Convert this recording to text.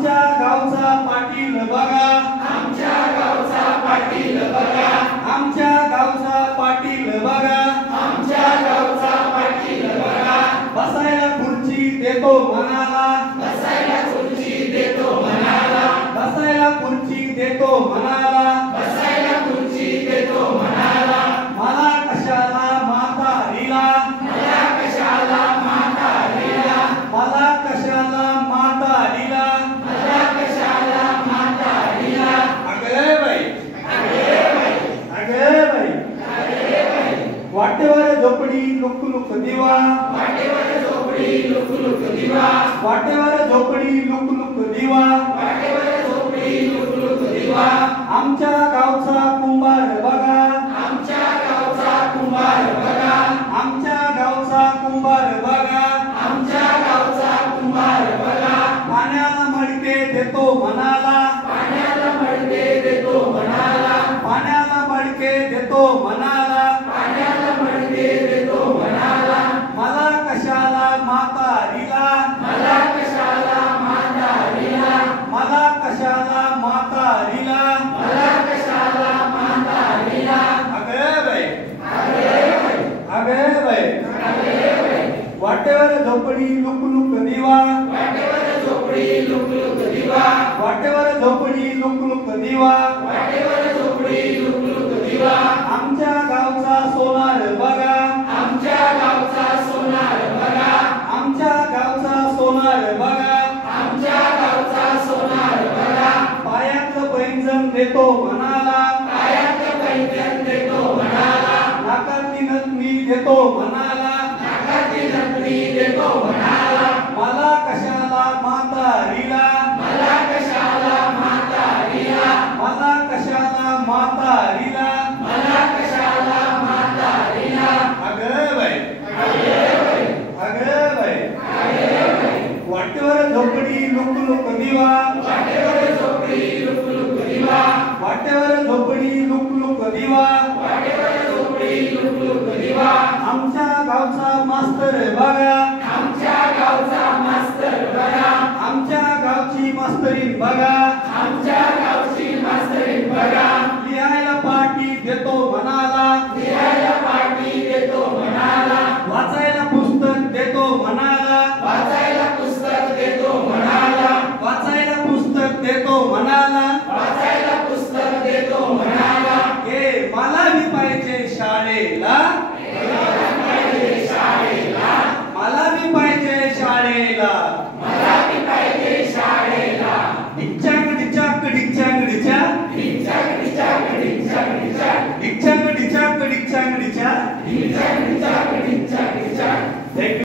आमच्या गावचा पाटील बघा, आमच्या गावचा पाटील बघा, आमच्या गावचा पाटील बघा, आमच्या गावचा पाटील बघा, बसायला खुर्ची देतो मनाला, बसायला खुर्ची देतो मनाला, बसायला खुर्ची देतो मनाला, बसायला खुर्ची देतो मनाला, मला कशाला म्हातारीला, मला कशाला म्हातारीला, मला कशाला म्हातारीला, मला कशाला म्हातारीला, अगे बाई, अरे बाई, अगे बाई, अरे बाई, वाटेवर झोपडी लुक लुक दिवा, वाटेवर झोपडी लुक लुक दिवा, वाटेवर झोपडी लुक लुक दिवा, वाटेवर झोपडी लुक लुक दिवा, आमच्या गावचा कुंभार बघा, आमच्या गावचा कुंभार बघा, आमच्या गावचा कुंभार बघा, आमच्या गावचा कुंभार बघा, पाण्याला मडके देतो मनाला, पाण्याला मडके देतो मनाला, पाण्याला मडके देतो मनाला, पाण्याला मडके देतो मनाला, मला कशाला म्हातारीला, मला कशाला म्हातारीला, मला कशाला म्हातारीला, मला कशाला म्हातारीला, अगे बाई, अरे बाई, अगे बाई, अरे बाई, वाटेवर झोपडी लुक लुक दिवा, वाटेवर झोपडी लुक लुक दिवा, वाटेवर झोपडी लुक लुक दिवा, वाटेवर झोपडी लुक लुक दिवा, आमच्या गावचा सोनार बघा, आमच्या गावचा सोनार बघा, आमच्या गावचा सोनार बघा, आमच्या गावचा सोनार बघा, पायातलं पैंजण देतो मनाला, पायात पैंजण देतो मनाला, नाकातली नथनी देतो मनाला, नाकाची नथनी देतो मनाला, मला कशाला म्हातारीला, मला कशाला म्हातारीला, मला कशाला म्हातारीला, मला कशाला म्हातारीला, अगं बाई, अरे बाई, अगं बाई, अरे बाई, वाटेवर झोपडी लुक लुक दिवा, वाटेवर झोपडी लुक लुक दिवा, वाटेवर झोपडी लुक लुक दिवा, वाटेवर झोपडी लुक लुक दिवा, आमच्या गावचा मास्तर बघा, आमच्या गावचा मास्तर बघा, आमच्या गावची मास्तरीन बघा, आमच्या गावची मास्तरीण बघा, लिहायला पाटी देतो मनाला, लिहायला पाटी देतो मनाला, वाचायला पुस्तक देतो मनाला, वाचायला पुस्तक देतो मनाला, वाचायला पुस्तक देतो मनाला, वाचायला पुस्तक देतो मनाला, हे मला बी पाहिजे शाळेला, शाळेला, मला बी पाहिजे शाळेला, मला बी पाहिजे शाळेला, डिच्चांग डिचाक डिच्चांग डिचा, डिचाक डिचाक डिचाक डिचाक, डिच्चांग डिचाक डिच्चांग डिचा. डिचाक डिचाक डिचाक डिचाक. Thank you.